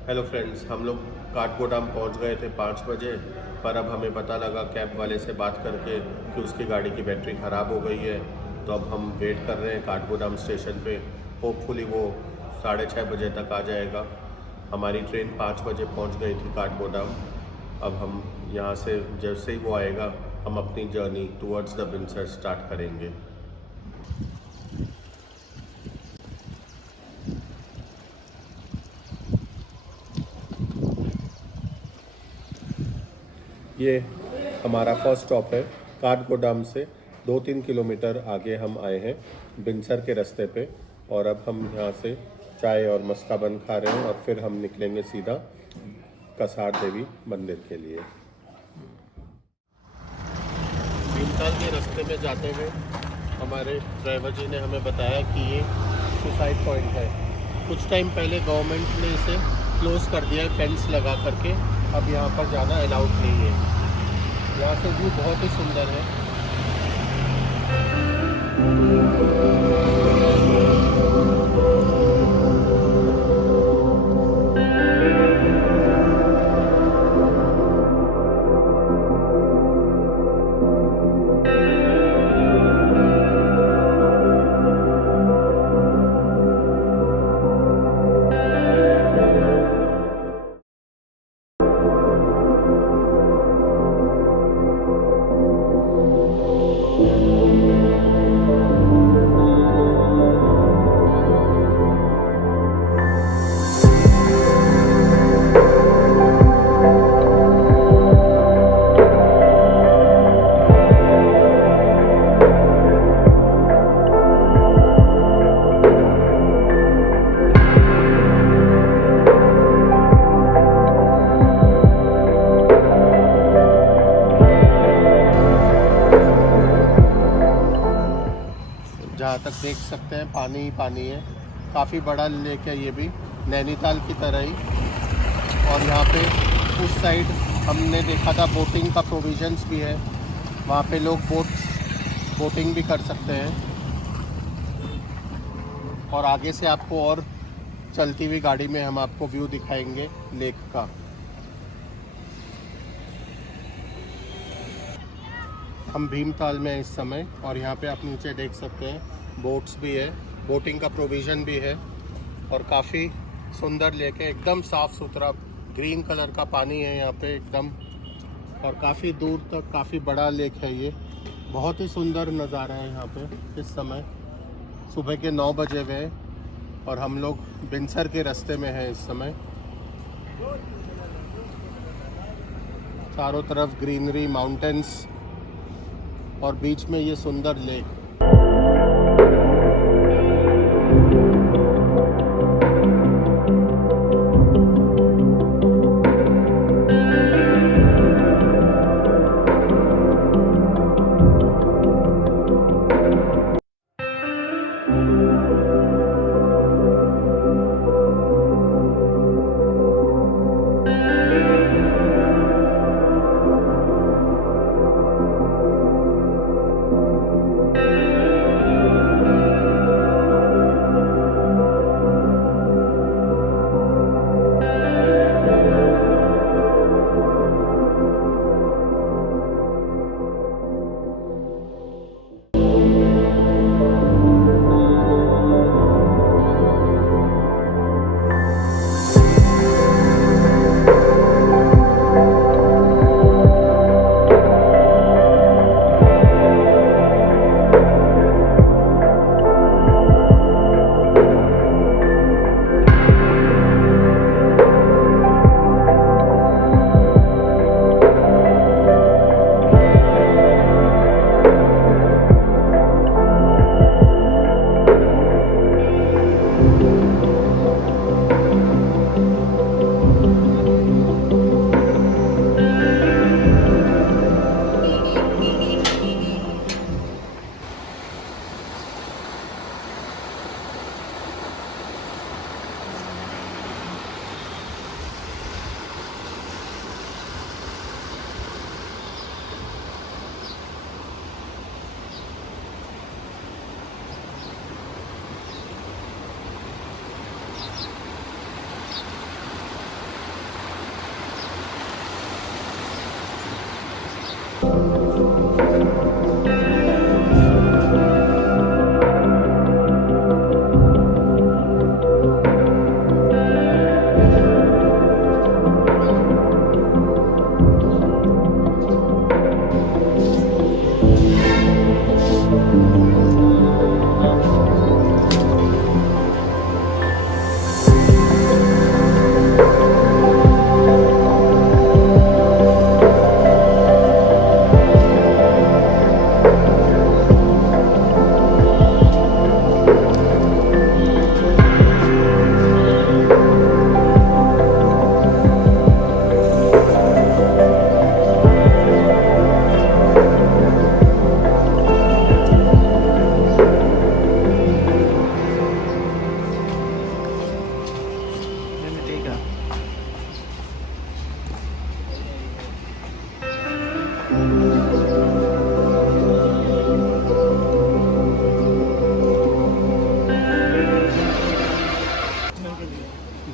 Hello friends, हम लोग काठगोदाम पहुंच गए थे 5 बजे। पर अब हमें पता लगा कैब वाले से बात करके कि उसकी गाड़ी की बैटरी ख़राब हो गई है। तो अब हम वेट कर रहे हैं काठगोदाम स्टेशन पे। होपफुली वो 6:30 बजे तक आ जाएगा। हमारी ट्रेन 5 बजे पहुंच गई थी काठगोदाम। अब हम यहाँ से जैसे ही वो आएगा, हम अपनी journey towards the Binsar start करेंगे। ये हमारा फर्स्ट स्टॉप है। काठगोदाम से 2-3 किलोमीटर आगे हम आए हैं बिनसर के रास्ते पे। और अब हम यहाँ से चाय और मस्का बन खा रहे हैं और फिर हम निकलेंगे सीधा कसार देवी मंदिर के लिए। भीमताल के रास्ते में जाते हुए हमारे ड्राइवर जी ने हमें बताया कि ये सुसाइड पॉइंट है। कुछ टाइम पहले गवर्नमेंट ने इसे क्लोज़ कर दिया है फेंस लगा करके। अब यहाँ पर जाना अलाउड नहीं है। यहाँ से व्यू बहुत ही सुंदर है। जहाँ तक देख सकते हैं पानी ही पानी है। काफ़ी बड़ा लेक है ये भी, नैनीताल की तरह ही। और यहाँ पे उस साइड हमने देखा था बोटिंग का प्रोविज़न्स भी है। वहाँ पे लोग बोटिंग भी कर सकते हैं। और आगे से आपको और चलती हुई गाड़ी में हम आपको व्यू दिखाएंगे लेक का। हम भीमताल में हैं इस समय और यहाँ पे आप नीचे देख सकते हैं बोट्स भी है, बोटिंग का प्रोविज़न भी है। और काफ़ी सुंदर लेक है, एकदम साफ़ सुथरा ग्रीन कलर का पानी है यहाँ पे एकदम। और काफ़ी दूर तक काफ़ी बड़ा लेक है ये। बहुत ही सुंदर नज़ारा है यहाँ पे इस समय। सुबह के 9 बजे हुए हैं और हम लोग बिनसर के रास्ते में हैं इस समय। चारों तरफ ग्रीनरी, माउंटेन्स और बीच में ये सुंदर लेक।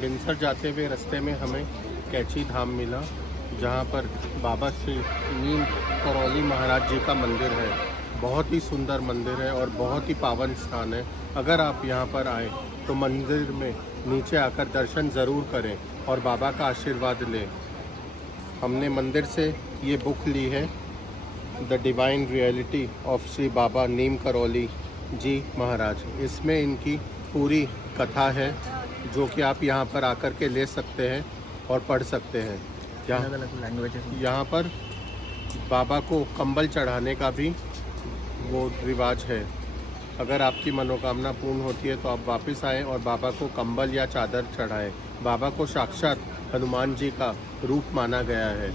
बिनसर जाते हुए रास्ते में हमें कैची धाम मिला, जहाँ पर बाबा श्री नीम करौली महाराज जी का मंदिर है। बहुत ही सुंदर मंदिर है और बहुत ही पावन स्थान है। अगर आप यहाँ पर आए तो मंदिर में नीचे आकर दर्शन ज़रूर करें और बाबा का आशीर्वाद लें। हमने मंदिर से ये बुक ली है, the divine reality of Shri Baba Neem Karoli ji Maharaj. इसमें इनकी पूरी कथा है, जो कि आप यहाँ पर आकर के ले सकते हैं और पढ़ सकते हैं। यहाँ पर बाबा को कंबल चढ़ाने का भी वो रिवाज है। अगर आपकी मनोकामना पूर्ण होती है तो आप वापस आएँ और बाबा को कंबल या चादर चढ़ाएं। बाबा को साक्षात हनुमान जी का रूप माना गया है।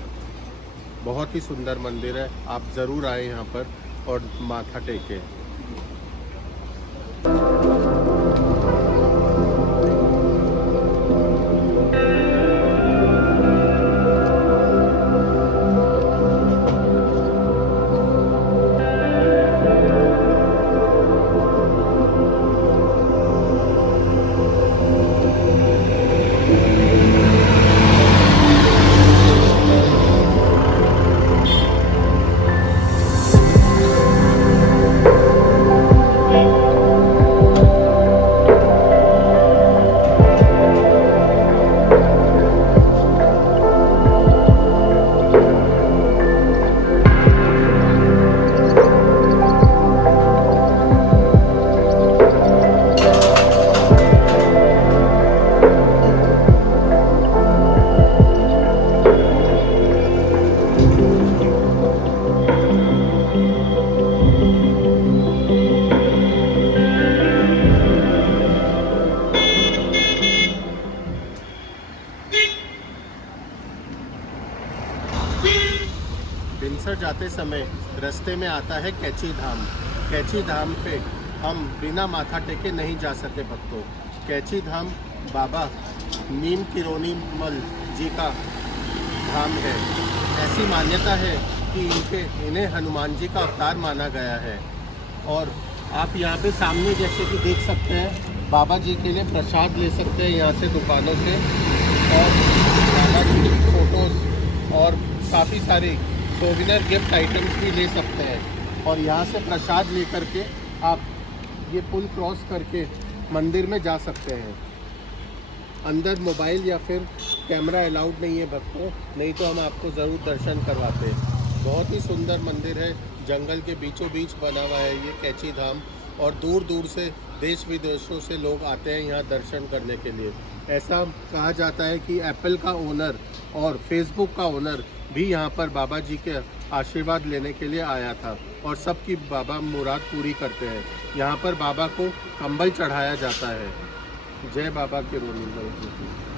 बहुत ही सुंदर मंदिर है, आप ज़रूर आएँ यहाँ पर और माथा टेकें। बिनसर जाते समय रास्ते में आता है कैची धाम। कैची धाम पे हम बिना माथा टेके नहीं जा सके भक्तों। कैची धाम बाबा नीम किरोनी मल जी का धाम है। ऐसी मान्यता है कि इन्हें हनुमान जी का अवतार माना गया है। और आप यहाँ पे सामने जैसे कि देख सकते हैं, बाबा जी के लिए प्रसाद ले सकते हैं यहाँ से दुकानों से, और बाबा जी की फ़ोटोज़ और काफ़ी सारे सोविनर गिफ्ट आइटम्स भी ले सकते हैं। और यहाँ से प्रसाद ले करके आप ये पुल क्रॉस करके मंदिर में जा सकते हैं। अंदर मोबाइल या फिर कैमरा अलाउड नहीं है भक्तों, नहीं तो हम आपको ज़रूर दर्शन करवाते हैं। बहुत ही सुंदर मंदिर है, जंगल के बीचों बीच बना हुआ है ये कैची धाम, और दूर दूर से देश विदेशों से लोग आते हैं यहाँ दर्शन करने के लिए। ऐसा कहा जाता है कि एप्पल का ओनर और फेसबुक का ओनर भी यहाँ पर बाबा जी के आशीर्वाद लेने के लिए आया था, और सबकी बाबा मुराद पूरी करते हैं। यहाँ पर बाबा को कंबल चढ़ाया जाता है। जय बाबा के रोनी।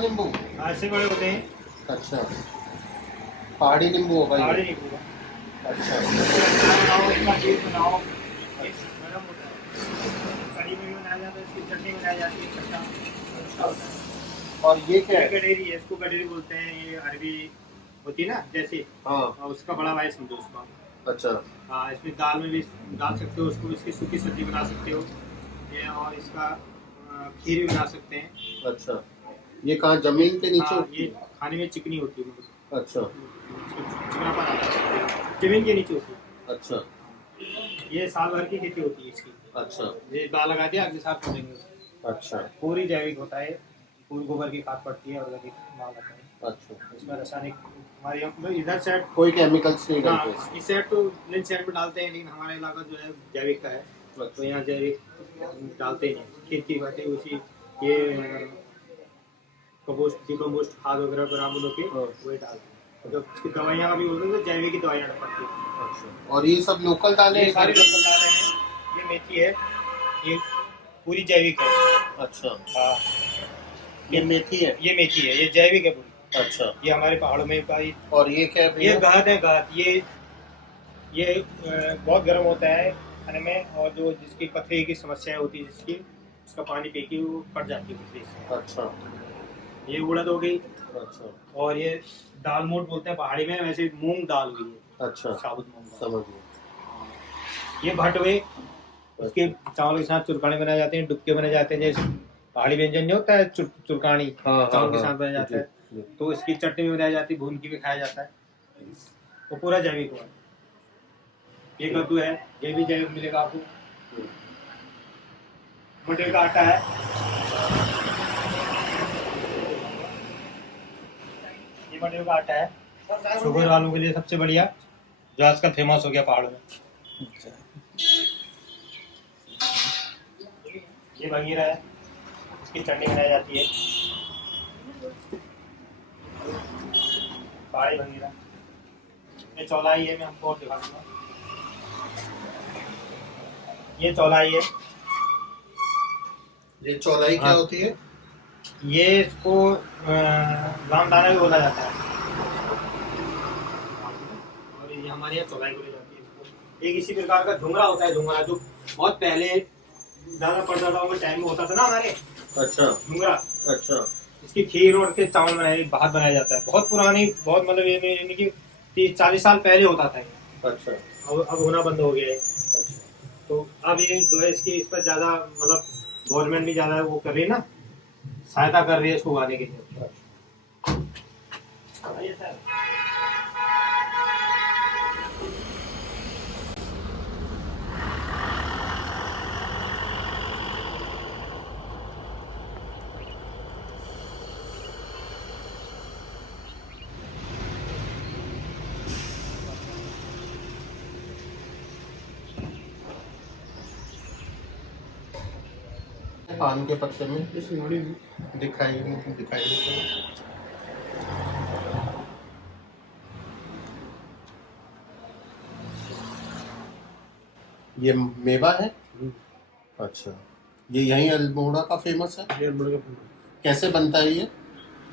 नींबू? ऐसे बड़े होते हैं। अच्छा, पहाड़ी नींबू होगा ये। पहाड़ी नींबू का। अच्छा, बनाओ, इसका जूस बनाओ, ये गरम होता है। कढ़ी में भी बनाया जाता है, इसकी चटनी बनाई जाती है, खट्टा अच्छा होता है। और ये क्या ये है? गडेरी है, इसको गडेरी बोलते हैं। ये अरबी होती है ना जैसे, हाँ। और उसका बड़ा भाई समझो उसको। अच्छा, हाँ, इसमें दाल में भी डाल सकते हो उसको, इसकी सूखी सब्जी बना सकते हो ये, और इसका खीर भी बना सकते हैं। अच्छा, ये कहाँ जमीन के नीचे हाँ, उगती ये है? खाने में चिकनी होती है, मतलब अच्छा, चिकनापन आता है, जमीन के नीचे होती है। अच्छा, ये साल भर की खेती होती है इसकी। अच्छा, ये दाल लगा दिया, अगले साल कर देंगे उसको। अच्छा, पूरी जैविक होता है, पूरी गोबर की खाद पड़ती है, ऑर्गेनिक माल आता है। अच्छा। इसमें रासायनिक हमारे यहाँ इधर साइड, कोई केमिकल्स नहीं हाँ डलते? इस साइड तो लिंच साइड में डालते हैं, लेकिन हमारा इलाका जो है जैविक का है, तो यहाँ जैविक डालते ही नहीं। खेती बातें उसी ये कंपोस्ट डिकम्पोस्ट खाद वगैरह बराबर होके वही डालते हैं। और जब इसकी दवाइयाँ भी बोलते हैं तो जैविक की दवाइयाँ पड़ती हैं। अच्छा, और ये सब लोकल दालें ये हैं? सारी लोकल दालें हैं। ये मेथी है, ये पूरी जैविक है। अच्छा, हाँ, ये मेथी है? ये मेथी है, ये जैविक है पूरी। अच्छा, ये हमारे पहाड़ों में पाई। और ये क्या है ये भैया? गाद है, गाद। ये बहुत गर्म होता है खाने में, और जो जिसकी पथरी की समस्या होती है, जिसकी उसका पानी पी के वो कट जाती है पथरी से। अच्छा, ये उड़द हो गई, अच्छा, और ये दाल मोट बोलते हैं पहाड़ी में, वैसे मूंग दाल हुई है, अच्छा, साबुत मूंग दाल। समझ गया। ये भट हुए, उसके चावल के साथ चुरकाने बनाए जाते हैं, डुबके बनाए जाते हैं। जैसे पहाड़ी व्यंजन नहीं होता है चुरकानी, हाँ, चावल के हाँ, साथ बनाया जाता है, जी। तो इसकी चटनी भी बनाई जाती है, भून के भी खाया जाता है। वो पूरा जैविक हुआ। ये कद्दू है, ये भी जैविक मिलेगा आपको। मटर का आटा है, ये मटर का आटा है, शुगर वालों के लिए सबसे बढ़िया, जो आजकल फेमस हो गया पहाड़ों में। ये बगीरा है, इसकी चटनी बनाई जाती है, पहाड़ी बगीरा। ये चौलाई है, मैं हमको और दिखा दूंगा। ये चौलाई है। ये चौलाई क्या हाँ। होती है? ये इसको रामदाना भी बोला जाता है, और ये हमारे यहाँ चौलाई बोली जाती है इसको। एक इसी प्रकार का झुमरा होता है, झुमरा जो बहुत पहले दादा परदादाओं के टाइम में होता था ना हमारे। अच्छा, झुमरा। अच्छा, इसकी खीर और के चावल बनाए, भात बनाया जाता है। बहुत पुरानी, बहुत मतलब ये कि 30-40 साल पहले होता था ये। अच्छा, अब होना बंद हो गया है। अच्छा, तो अब ये जो है इसकी, इस पर ज्यादा मतलब गवर्नमेंट भी ज्यादा वो कर रही है ना, सहायता कर रही है इसको उगाने के लिए। पान के पत्ते में दिखाई दिखाई। ये मेवा है? अच्छा, ये यहीं अल्मोड़ा का फेमस है? ये अल्मोड़ा का फेमस। कैसे बनता है ये?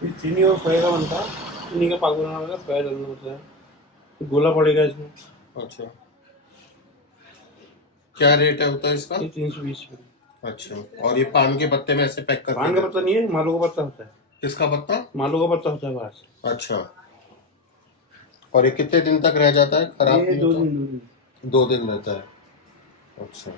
चीनी और खोए का बनता है, चीनी का पाक बनाना होगा, खोया डालना होता है, तो गोला पड़ेगा इसमें। अच्छा, क्या रेट है होता है इसका? 320 रुपये। अच्छा, और ये पान के पत्ते में ऐसे पैक करके? पान का पत्ता नहीं है, मालू का पत्ता होता है। किसका पत्ता? मालू का पत्ता होता है बाहर से। अच्छा, और ये कितने दिन तक रह जाता है, खराब नहीं होता? 2 दिन। 2 दिन रहता है। अच्छा,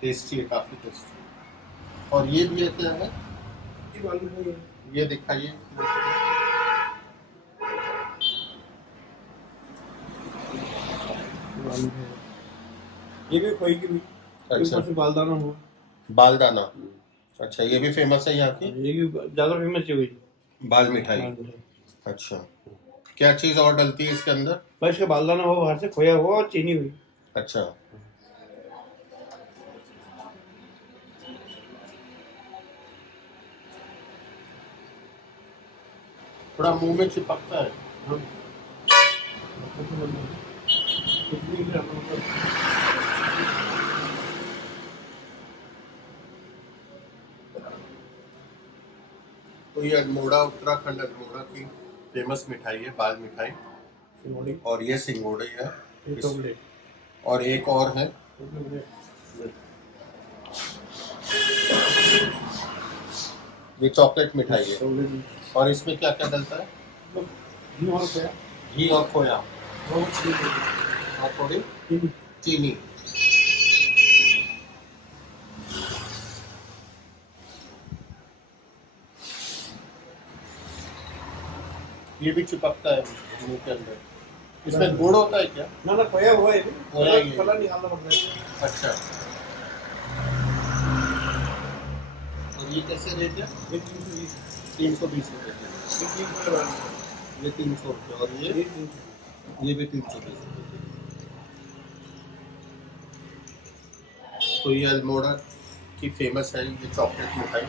टेस्टी है, काफी टेस्टी। और ये भी क्या है? ये दिखाइए। ये भी खोई की भी। अच्छा, बालदाना हुआ। बालदाना। अच्छा, ये भी फेमस है यहाँ की? ये भी ज्यादा फेमस है, बाल मिठाई। अच्छा, क्या चीज और डलती है इसके अंदर? बस इसका बालदाना हो, बाहर से खोया हुआ और चीनी हुई। अच्छा, थोड़ा मुंह में चिपकता है। तो ये अल्मोड़ा, उत्तराखंड अल्मोड़ा की फेमस मिठाई है, बाल मिठाई। और ये सिंगोड़ी है। और एक और है, ये चॉकलेट मिठाई है। और इसमें क्या क्या डलता है? घी और खोया और थोड़ी चीनी। ये भी चिपकता है मुंह के अंदर। इसमें गुड़ होता है क्या? ना खोया हुआ है, खोया ही है। कलर निकालना पड़ता है। अच्छा। और ये कैसे रेट है? ये 320, 320 रुपये के। ये 300 रुपये। और ये भी 320 रुपये। तो ये अल्मोड़ा की फेमस है ये चॉकलेट मिठाई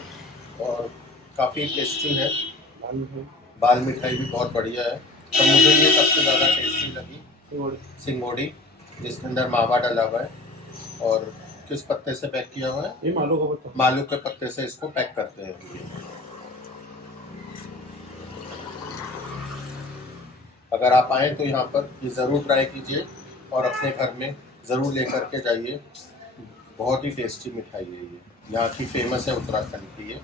और काफ़ी टेस्टी है। बाल मिठाई भी बहुत बढ़िया है। तो मुझे ये सबसे ज़्यादा टेस्टी लगी, सिंगोड़ी, जिसके अंदर मावा डाला हुआ है। और किस पत्ते से पैक किया हुआ है? ये मालू का पत्ता। मालू के पत्ते से इसको पैक करते हैं। अगर आप आए तो यहाँ पर ये ज़रूर ट्राई कीजिए और अपने घर में ज़रूर लेकर के जाइए। बहुत ही टेस्टी मिठाई है ये, यहाँ की फेमस है उत्तराखंड की ये।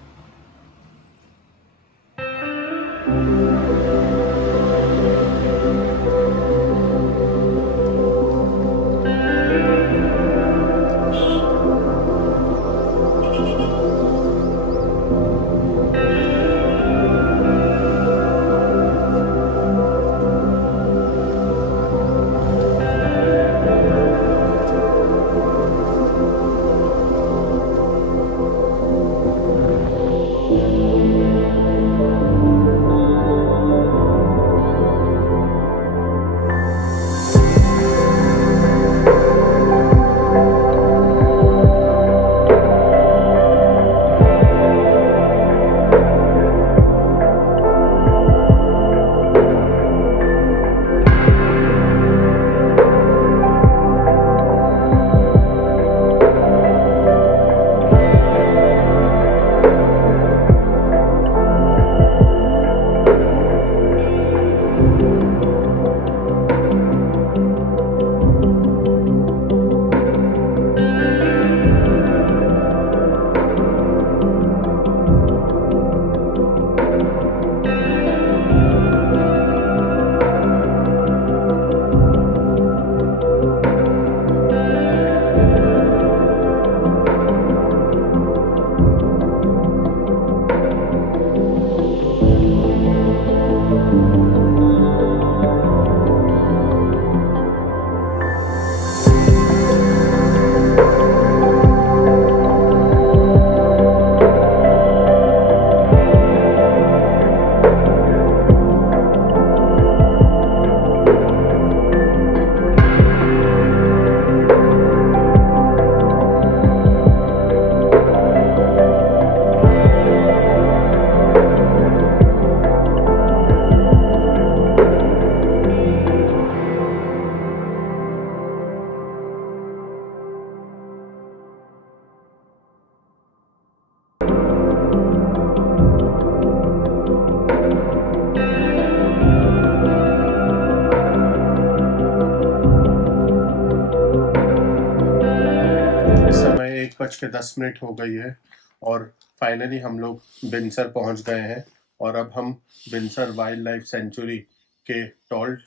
समय 1:10 हो गई है और फाइनली हम लोग बिनसर पहुंच गए हैं। और अब हम बिनसर वाइल्ड लाइफ सेंचुरी के टोल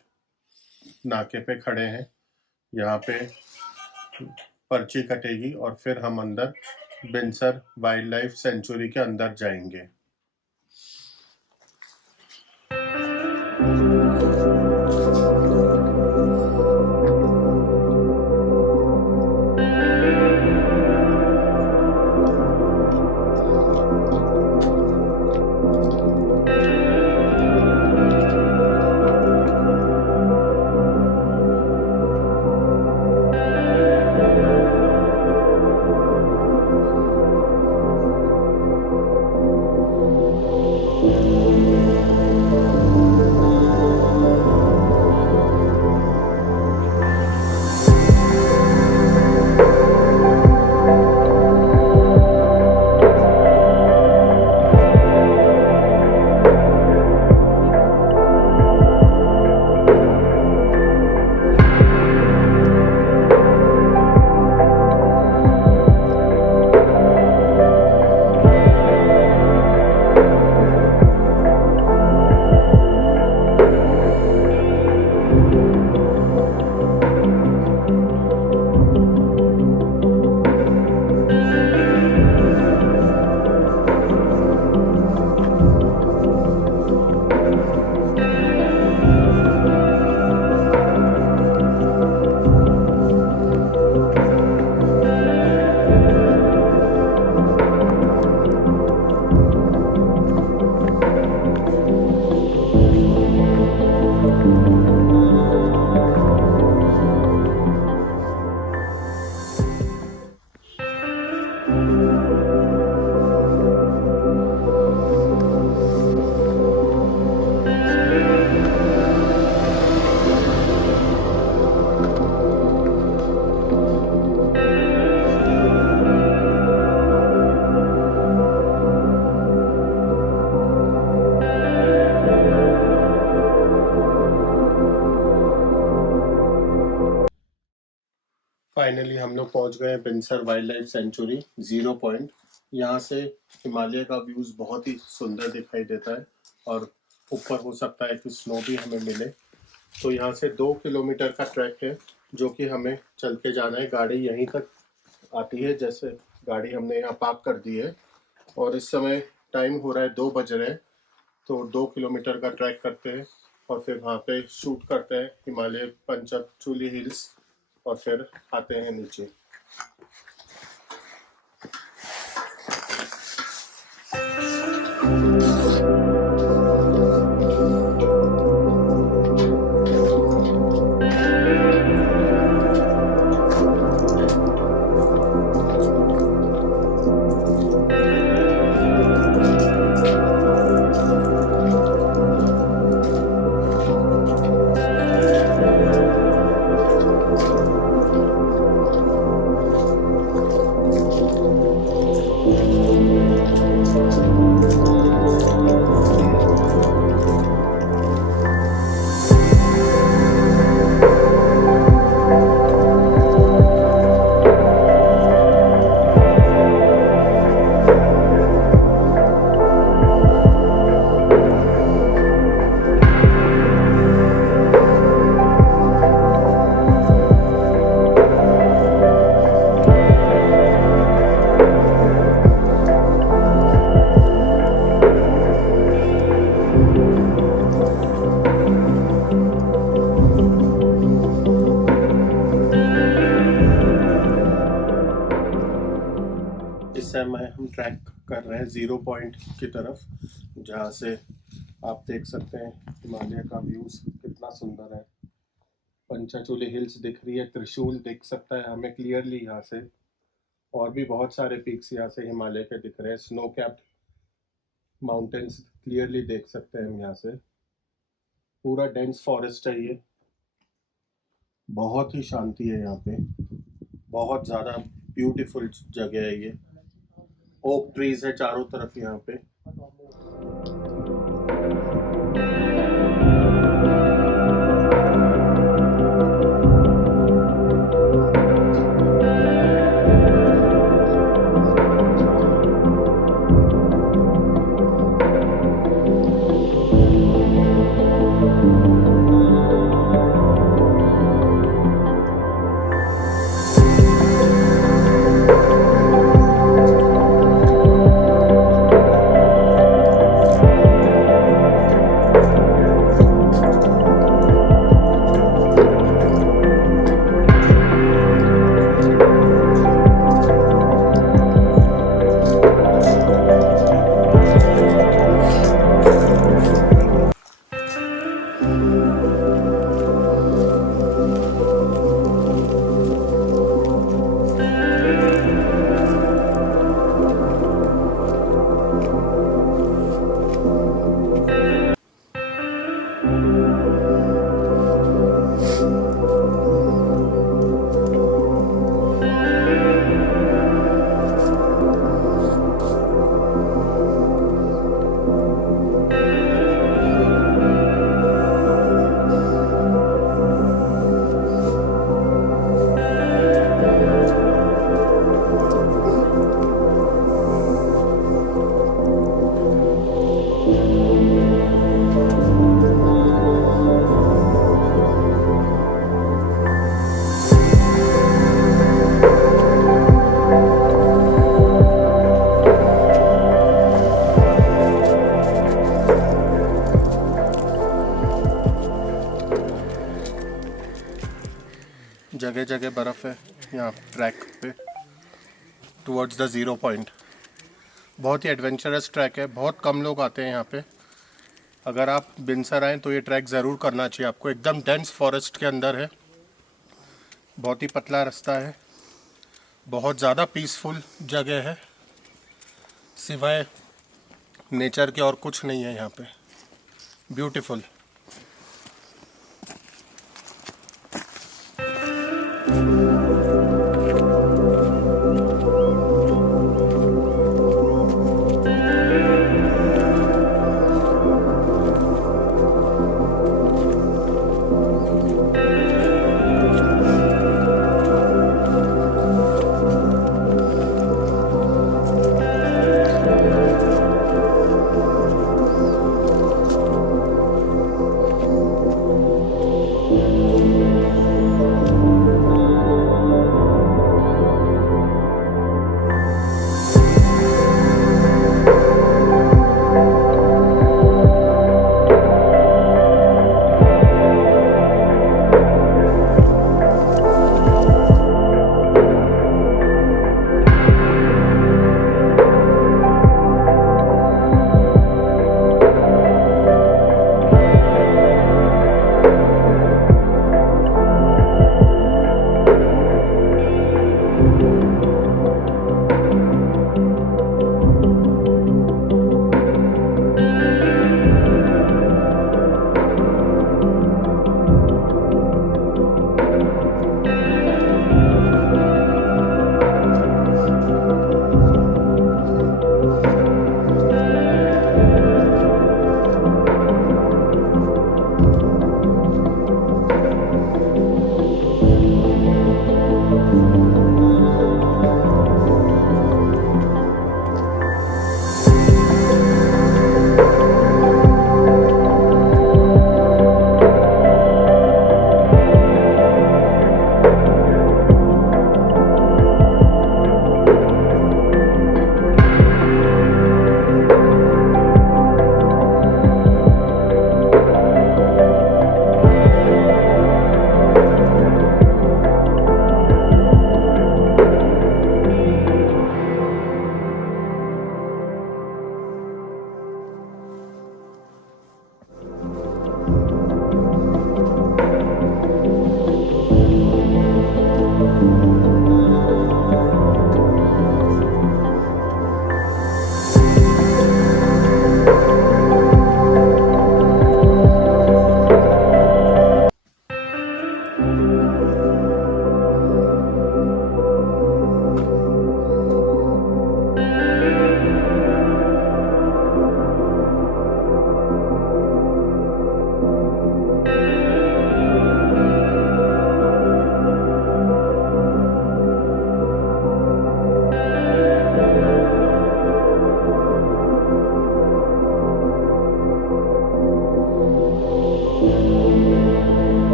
नाके पे खड़े हैं। यहाँ पे पर्ची कटेगी और फिर हम अंदर बिनसर वाइल्ड लाइफ सेंचुरी के अंदर जाएंगे। फाइनली हम लोग पहुंच गए बिनसर वाइल्ड लाइफ सेंचुरी 0 पॉइंट। यहाँ से हिमालय का व्यूज़ बहुत ही सुंदर दिखाई देता है और ऊपर हो सकता है कि स्नो भी हमें मिले। तो यहाँ से 2 किलोमीटर का ट्रैक है जो कि हमें चल के जाना है। गाड़ी यहीं तक आती है, जैसे गाड़ी हमने यहाँ पार्क कर दी है और इस समय टाइम हो रहा है 2 बज रहे हैं। तो 2 किलोमीटर का ट्रैक करते हैं और फिर वहाँ पे शूट करते हैं हिमालय पंचचूली हिल्स और फिर आते हैं नीचे। इस समय हम ट्रैक कर रहे हैं 0 पॉइंट की तरफ, जहाँ से आप देख सकते हैं हिमालय का व्यूज़ कितना सुंदर है। पंचचूली हिल्स दिख रही है, त्रिशूल दिख सकता है हमें क्लियरली यहाँ से, और भी बहुत सारे पीक्स यहाँ से हिमालय के दिख रहे हैं। स्नो कैप्ड माउंटेन्स क्लियरली देख सकते हैं हम यहाँ से। पूरा डेंस फॉरेस्ट है ये, बहुत ही शांति है यहाँ पे, बहुत ज़्यादा ब्यूटीफुल जगह है ये। ओक ट्रीज है चारों तरफ यहाँ पे। जगह जगह बर्फ़ है यहाँ ट्रैक पे टुवर्ड्स द 0 पॉइंट। बहुत ही एडवेंचरस ट्रैक है, बहुत कम लोग आते हैं यहाँ पे। अगर आप बिनसर आएँ तो ये ट्रैक ज़रूर करना चाहिए आपको। एकदम डेंस फॉरेस्ट के अंदर है, बहुत ही पतला रास्ता है, बहुत ज़्यादा पीसफुल जगह है, सिवाय नेचर के और कुछ नहीं है यहाँ पे। ब्यूटीफुल।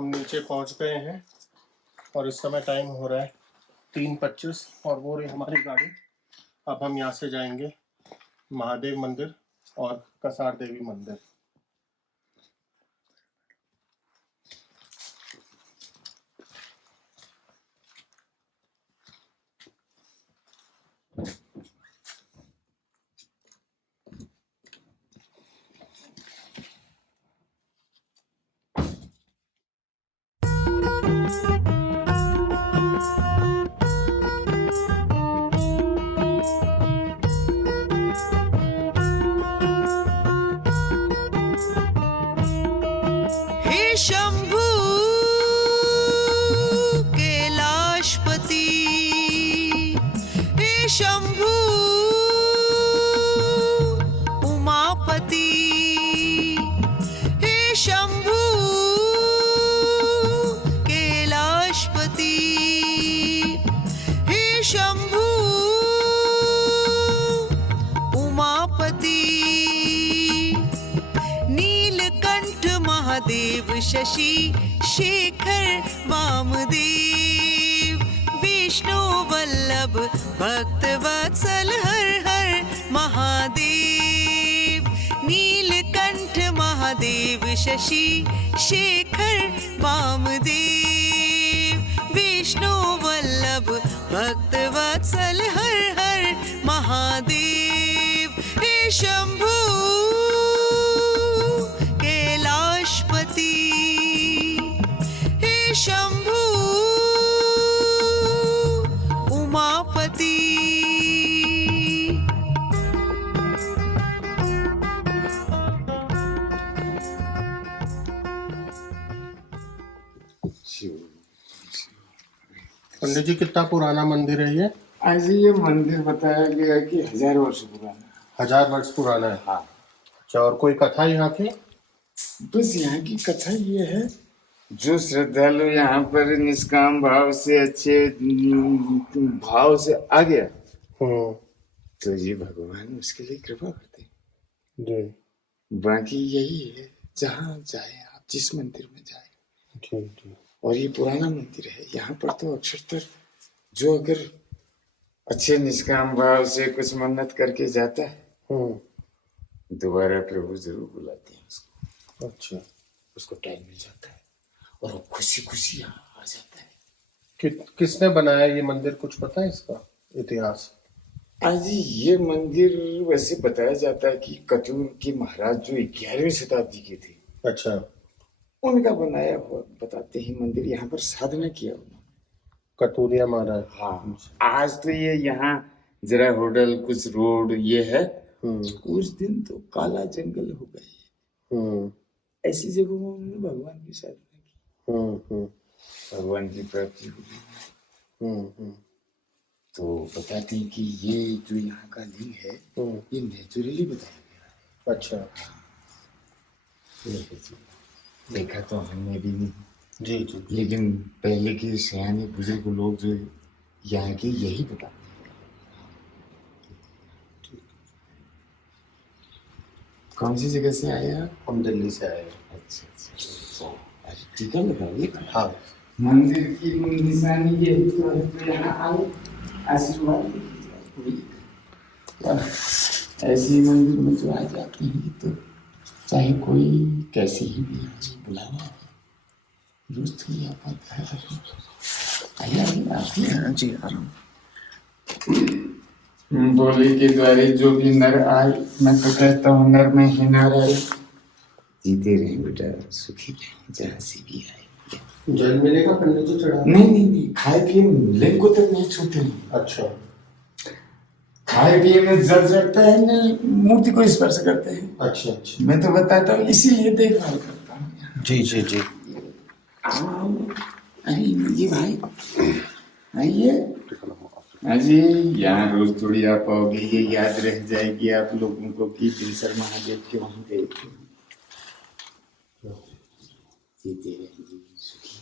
हम नीचे पहुंच गए हैं और इस समय टाइम हो रहा है 3:25 और वो रही हमारी गाड़ी। अब हम यहाँ से जाएंगे महादेव मंदिर और कसार देवी मंदिर। हे शंभू कैलाशपति, हे शंभू उमापति, हे शंभू कैलाशपति, हे शंभू उमापति, नीलकंठ महादेव शशि शेखर वामदेव, विष्णु वल्लभ भक्त वत्सल हर हर महादेव, नीलकंठ महादेव शशि शेखर वामदेव, विष्णु वल्लभ भक्त वत्सल हर हर महादेव, हे शंभू कैलाशपति, हे शंभू उमापति। पंडित जी कितना पुराना मंदिर है ये? आज ये मंदिर बताया गया है कि 1000 वर्ष पुराना है। 1000 वर्ष पुराना है। हाँ। अच्छा, और कोई कथा यहाँ की? बस यहाँ की कथा ये है, जो श्रद्धालु यहाँ पर निष्काम भाव से अच्छे भाव से आ गया तो ये भगवान उसके लिए कृपा करते हैं। जी बाकी यही है, जहाँ जाए आप, जिस मंदिर में जाए। जी जी। और ये पुराना मंदिर है, यहाँ पर तो अक्षरतर जो अगर अच्छे निष्काम भाव से कुछ मन्नत करके जाता है दोबारा प्रभु जरूर बुलाते हैं उसको। अच्छा, उसको टाइम मिल जाता है और वो खुशी खुशी यहाँ आ जाता है। किसने बनाया ये मंदिर, कुछ पता है इसका इतिहास? आज ये मंदिर वैसे बताया जाता है कि कतूर के महाराज जो 11वीं शताब्दी के थे, अच्छा, उनका बनाया हुआ बताते हैं मंदिर। यहाँ पर साधना किया उन्होंने, कतूरिया महाराज। हाँ। आज तो ये यहाँ जरा होटल कुछ रोड ये है, कुछ दिन तो काला जंगल हो गए। ऐसी जगहों में उन्होंने भगवान की साधना की, भगवान की प्राप्ति हुई। तो बताते हैं कि ये जो यहाँ का लिंग है ये नेचुरली बताया गया है। अच्छा, देखा तो हमने भी नहीं जी जी, लेकिन पहले के सयाने बुजुर्ग लोग जो यहाँ के यही बताते हैं। कौन सी जगह से आए आप? हम दिल्ली से आए। अच्छा अच्छा, अरे टीका लगाइए। हाँ, मंदिर की निशानी ये तो है, तो यहाँ आए आशीर्वाद ऐसे मंदिर में जो आ जाते हैं तो चाहे कोई कैसे ही भी बुलावा रोज थोड़ी आ पाता है। जी आराम। बोले के द्वारे जो भी नर आए, मैं तो कहता हूँ नर में ही नर आए। जीते रहे बेटा, सुखी रहे, जहाँ से भी आए। जल मिलेगा पंडित जी चढ़ा? नहीं, खाए पिए लिंग को तक नहीं छूते नहीं। अच्छा, खाए पिए में जल चढ़ता है ना, मूर्ति को स्पर्श करते हैं। अच्छा अच्छा, मैं तो बताता हूँ, इसीलिए देखभाल करता हूँ। जी जी जी। ये भाई आइए। अजी यहाँ रोज थोड़ी आ पाओगे, ये याद रह जाएगी आप लोगों को कि बिनसर महादेव के वहाँ गए थे। जीते रहिए सुखी।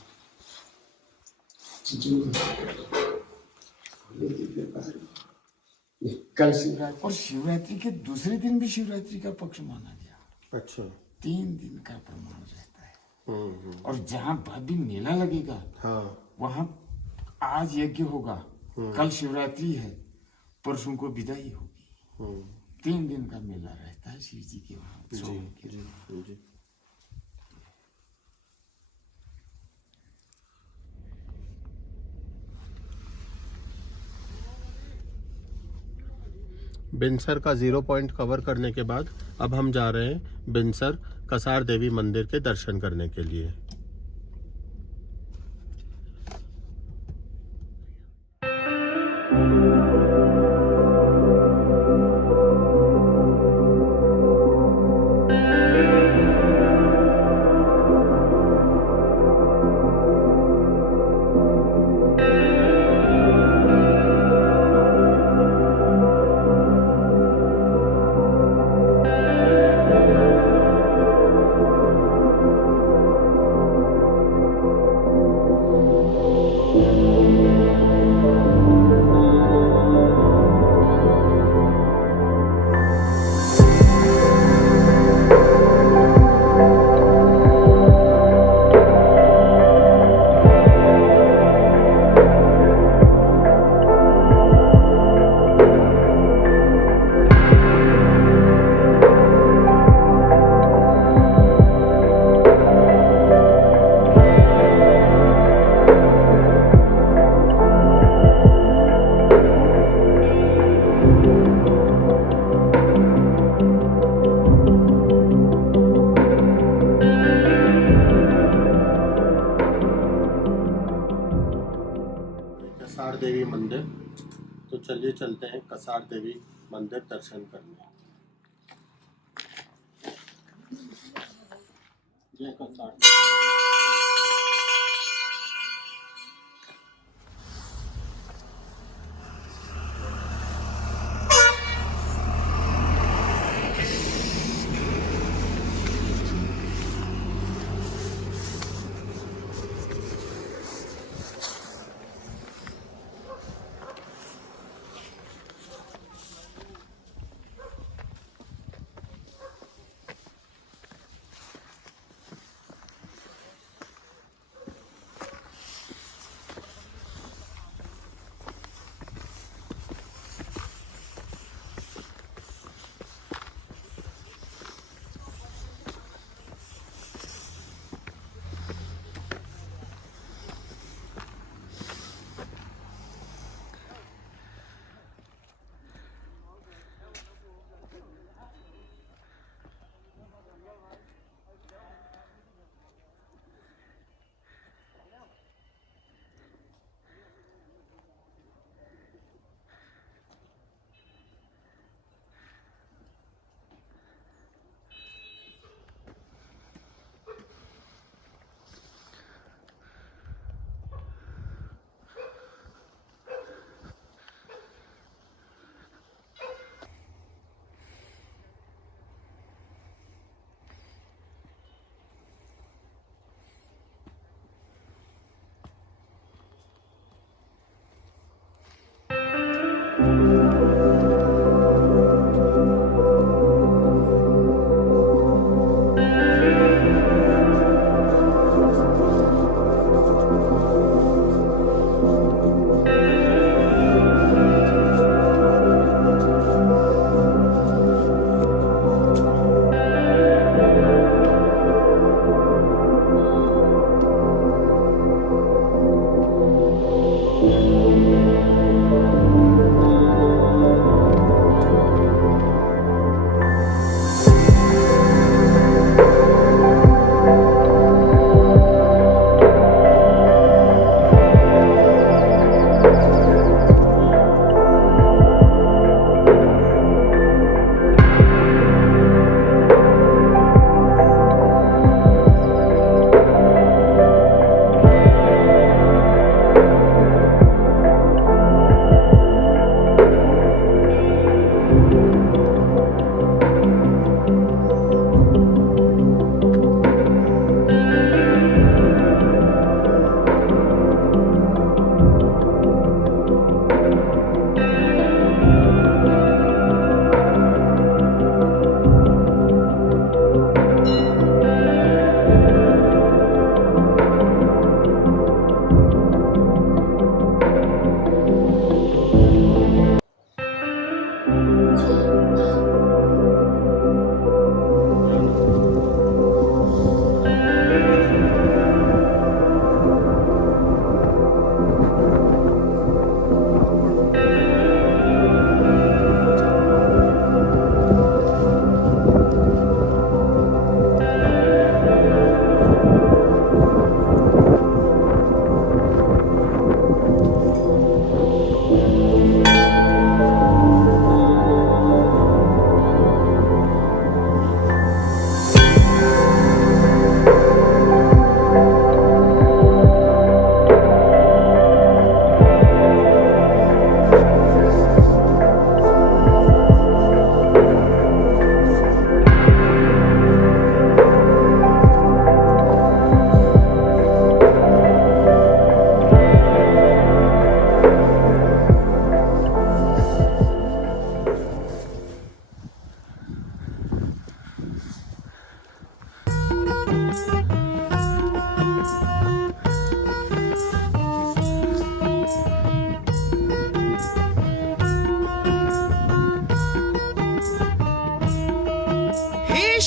कल शिवरात्रि, और शिवरात्रि के दूसरे दिन भी शिवरात्रि का पक्ष माना गया। अच्छा, 3 दिन का प्रमाण रहता है। और जहाँ भव्य मेला लगेगा वहाँ आज यज्ञ होगा, कल शिवरात्रि है, परसों को विदाई होगी। 3 दिन का मेला रहता है शिव जी के वहाँ। जी। बिनसर का 0 पॉइंट कवर करने के बाद अब हम जा रहे हैं बिनसर कसार देवी मंदिर के दर्शन करने के लिए। कसार देवी मंदिर, तो चलिए चलते हैं कसार देवी मंदिर दर्शन करने। जय कसार देवी।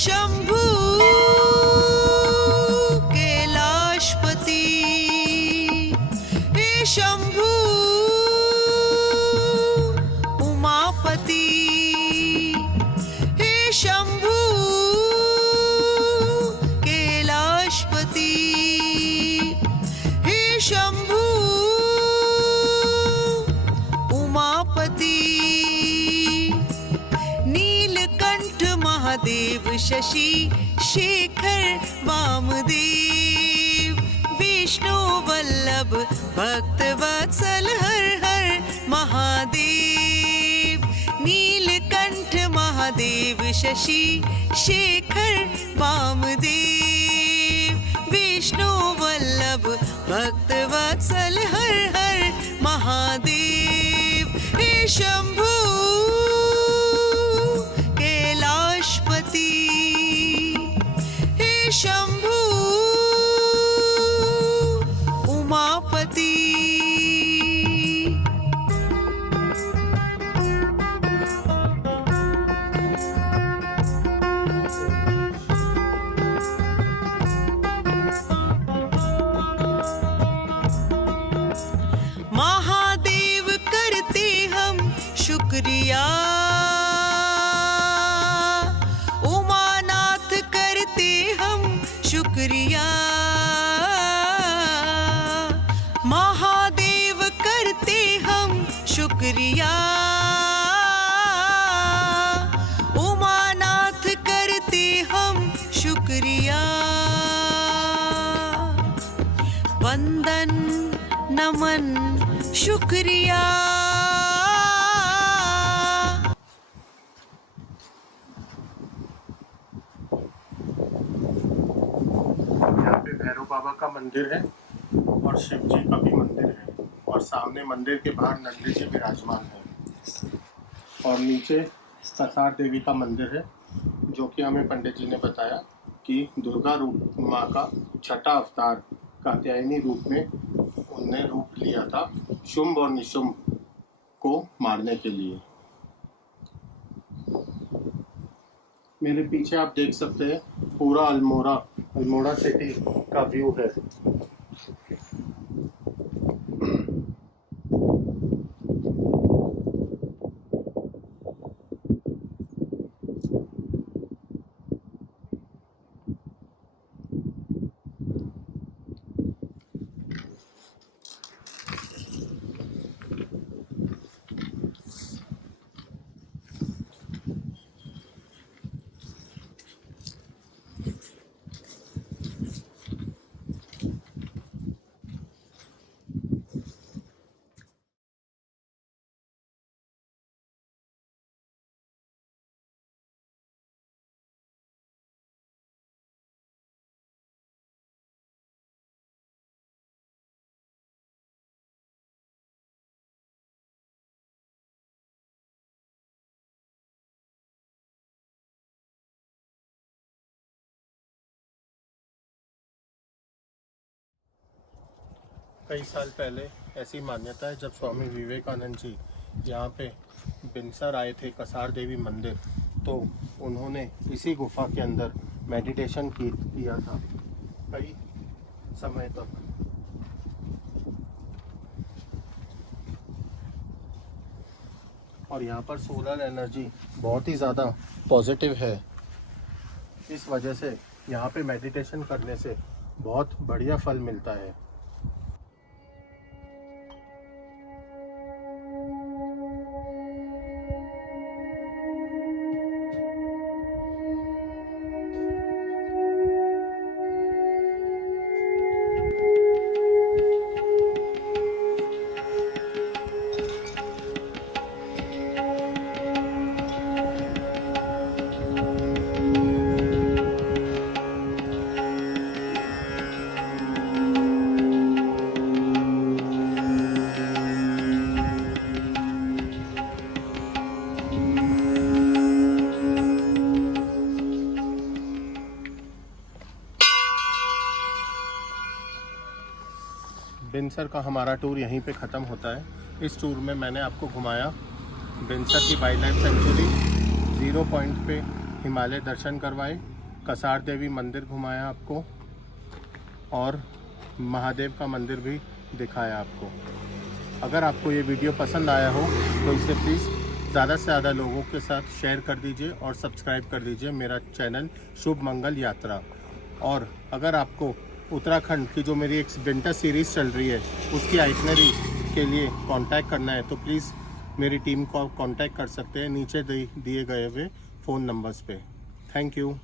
शंभू कैलाशपति, हे शंभू उमापति, हे शंभू कैलाशपति, हे शंभू उमापति। नीलकंठ महादेव, शशि शेखर वामदेव, विष्णु वल्लभ भक्त वत्सल हर हर महादेव। नीलकंठ महादेव, शशि शेखर वामदेव, विष्णु वल्लभ भक्त वत्सल हर हर महादेव। हे शंभू कैलाशपति, हे शंभू उमापति। महादेव करते हम शुक्रिया, उमानाथ करते हम शुक्रिया। महादेव करते हम शुक्रिया, उमानाथ करते हम शुक्रिया। वंदन नमन शुक्रिया। यहाँ पे भैरव बाबा का मंदिर है और शिव जी का भी मंदिर है, और सामने मंदिर के बाहर नंदी जी विराजमान है, और नीचे कसार देवी का मंदिर है, जो कि हमें पंडित जी ने बताया कि दुर्गा रूप माँ का छठा अवतार कात्यायनी रूप में उनने रूप लिया था शुंभ और निशुंभ को मारने के लिए। मेरे पीछे आप देख सकते हैं पूरा अल्मोड़ा सिटी का व्यू है। कई साल पहले ऐसी मान्यता है, जब स्वामी विवेकानंद जी यहाँ पे बिनसर आए थे कसार देवी मंदिर, तो उन्होंने इसी गुफा के अंदर मेडिटेशन किया था कई समय तक। और यहाँ पर सोलर एनर्जी बहुत ही ज़्यादा पॉजिटिव है, इस वजह से यहाँ पे मेडिटेशन करने से बहुत बढ़िया फल मिलता है। बिनसर का हमारा टूर यहीं पे ख़त्म होता है। इस टूर में मैंने आपको घुमाया बिनसर की वाइल्ड लाइफ सेंचुरी, 0 पॉइंट पे हिमालय दर्शन करवाए, कसार देवी मंदिर घुमाया आपको और महादेव का मंदिर भी दिखाया आपको। अगर आपको ये वीडियो पसंद आया हो तो इसे प्लीज़ ज़्यादा से ज़्यादा लोगों के साथ शेयर कर दीजिए और सब्सक्राइब कर दीजिए मेरा चैनल शुभ मंगल यात्रा। और अगर आपको उत्तराखंड की जो मेरी एक विंटर सीरीज़ चल रही है उसकी आइटनरी के लिए कांटेक्ट करना है तो प्लीज़ मेरी टीम को कांटेक्ट कर सकते हैं नीचे दिए गए हुए फ़ोन नंबर्स पे। Thank you.